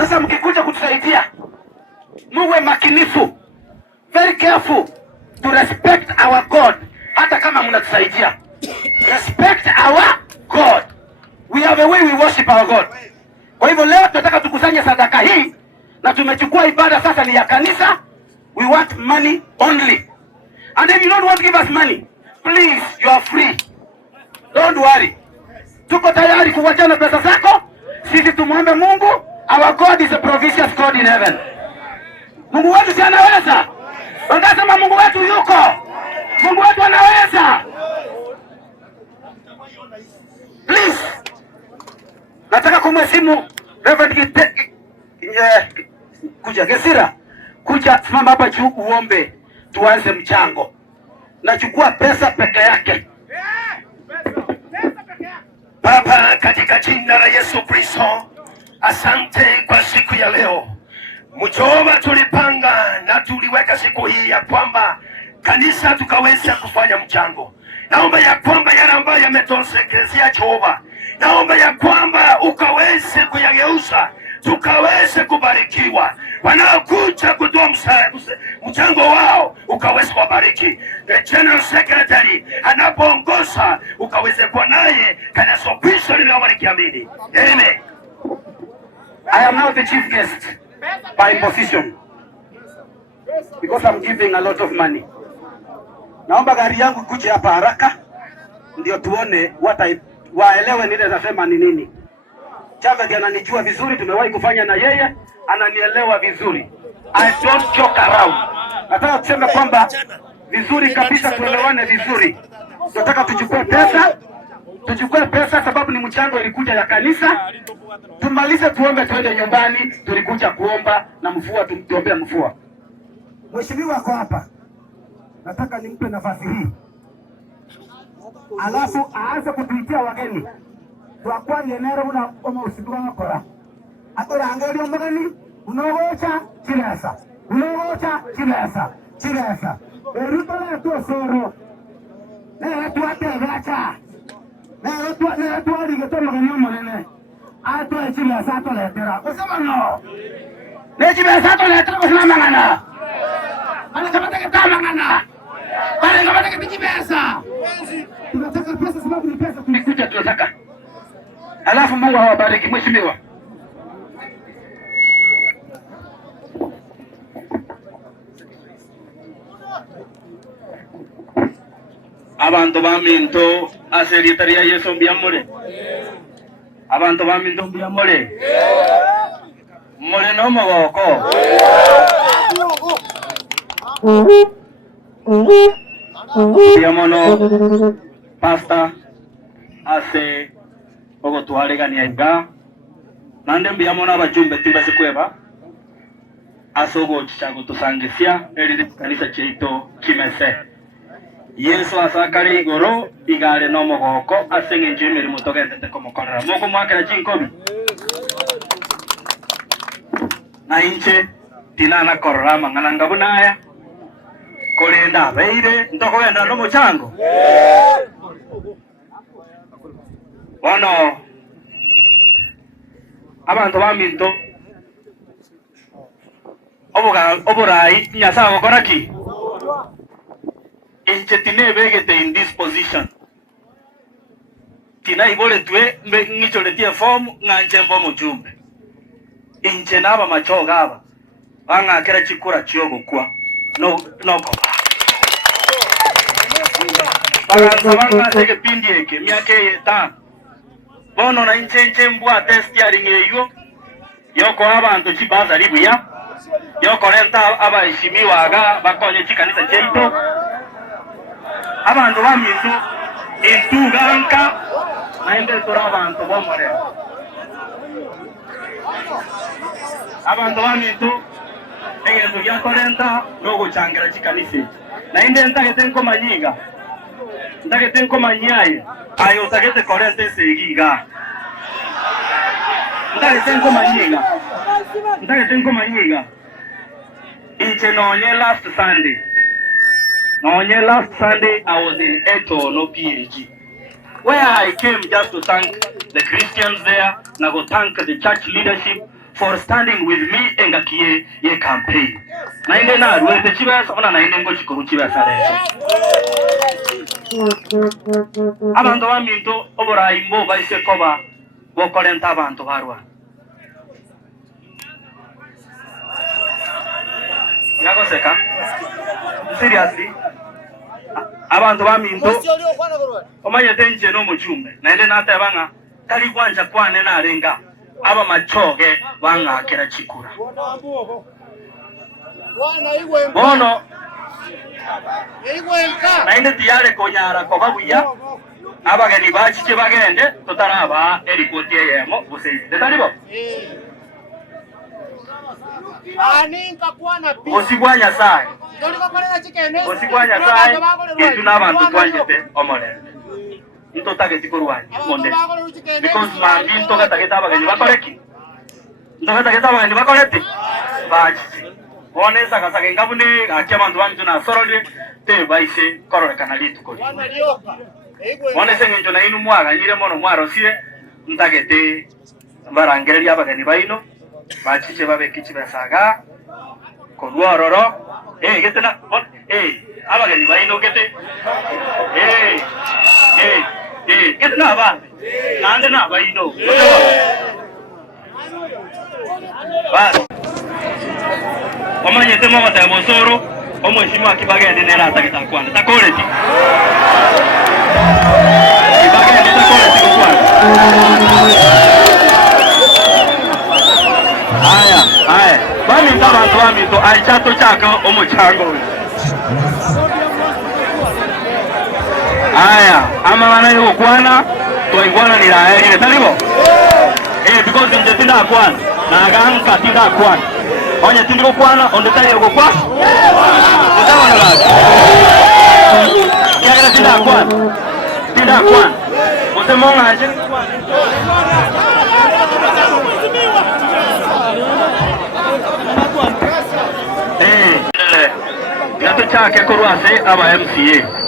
Sasa mkikuja kutusaidia, muwe makinifu, very careful to respect our God. Hata kama mnatusaidia, respect our God. We have a way we worship our God. Kwa hivyo leo tunataka tukusanye sadaka hii, na tumechukua ibada sasa ni ya kanisa. We want money only. And if you don't want to give us money, please, you are free. Don't worry. Tuko tayari kuwachana pesa zako. Sisi tumwombe Mungu. Our God is a provincial God in heaven. Mungu wetu si anaweza? Wanasema Mungu wetu yuko. Mungu wetu anaweza. Please. Nataka kumheshimu Reverend kuja Gesira. Kuja simama hapa juu uombe tuanze mchango. Nachukua pesa peke yake. Baba, katika jina la Yesu Kristo, asante kwa siku ya leo. Mjomba, tulipanga na tuliweka siku hii ya kwamba kanisa tukaweza kufanya mchango. Naomba ya kwamba yale ambayo yametosekezea Jehova, naomba ya kwamba ukaweze kuyageuza tukaweze kubarikiwa. Wanaokuja kutoa mchango wao ukaweze kubariki. The General Secretary anapoongoza ukaweze kuwa naye kanisa Kristo linalobarikiamini. Amen. I am now the chief guest by position because I'm giving a lot of money. Naomba gari yangu kuja hapa haraka ndio tuone waelewe nile nasema ni nini. Chama ananijua vizuri, tumewahi kufanya na yeye, ananielewa vizuri. I don't joke around. Nataka kusema kwamba vizuri kabisa, tuelewane vizuri. Tunataka tuchukue pesa sababu ni mchango ilikuja ya kanisa. Tumalize tuombe tuende nyumbani, tulikuja kuomba na mvua tuombea mvua. Mheshimiwa wako hapa. Nataka nimpe nafasi hii. Alafu aanze kutuitia wageni. Twakwanye nero una usibiwa ngakora. Atora angelio magani unogocha chirasa. Unogocha chirasa. Chirasa. Erutola tu soro. Na tu ategacha. Na tu aligeto magani monene. Ato chirasa ato letera. Usema no. Ne chirasa ato letera usema mangana. Ana kama taka mangana. Ana kama taka pesa. Tunataka pesa sababu ni pesa tumekuja tunataka. Alafu Mungu awabariki mheshimiwa. Abantu baminto aseritaria Yesu mbiamole. Abantu baminto mbiamole. Mole no mogoko. Mbiamono pasta ase ogo tuharegania iga nande mbiyamona abajumbe timbase kweba asogo chichago tusangesia erire kanisa cheito kimese Yesu asakari igoro igare no mogoko asenge njimiri mutogete komokorera moko mwakera chinkobi na inche tinana korora mangana ngabunaya kolenda beire ndoko enda no mochango Ono abantu baminto oburai nyasa gokoraki inche tinebegete in this position tina ibole twe ngicholetie form nganje mbo mujumbe inche naba machoga aba bangakera chikura chiogo kwa noko banga sege pindieke miake yeta bono na inche mbwa testiaring eyo yoko abantu chibaza libuya yoko renta abaheshimiwa aga bakonye chikanisa cheito abantu bamintu intuganka naende tora abantu bomore abantu bamintu egento yakorenta logo changira chikanisa naende ntagetenko manyiga ntagetenko manyaye ayo tagete korente segiga ntagetenko manyiga inche nonye last Sunday I was in Eto no PhD where I came just to thank the Christians there na go thank the church leadership for standing with me engakie ye campaign. Nainde na ruete chibasa ona nainde ngo chikuru chibasa leso. Abantu baminto obora imbo baise koba bokorenta abantu barwa. Yako seka? Seriously? Abantu baminto omanye tenje no mujumbe nainde nata banga kali kwanja kwane na renga aba machoge banga kera chikura bono nainde tiyale konyara ko babuya abageni bachiche bagende totaraba erikoti yemo buseide talibo aninka kwana pi osibwanya sai osibwanya sai ketuna abantu twanjete omolende into target kurwanya monde because mandi into kata abageni bakoreki into kata abageni bakoreti bachiche one saka saka ngabune akyabantu bantu na sorole te baise korore kanalitu ko one sengenjo na inu mwaga nyire mono mwaro sire ntagete barangeri abageni baino bachiche babekichi basaga kodwororo getena abageni baino gete getena ba nande na baino ba omanye tema mata mosoro omweshima kibagende nera takita kwanda takoreti kibagende takoreti kwanda aya bami ndabantu bamito aichato chaka omuchango aya ama bana yo kwana to ingwana ni la ile talibo because nje tinda kwana na ganka tinda kwana onye tindiko kwana onde tali yo kwa ndawa na la ya tinda kwana osemonga aje gato chake kurwase aba MCA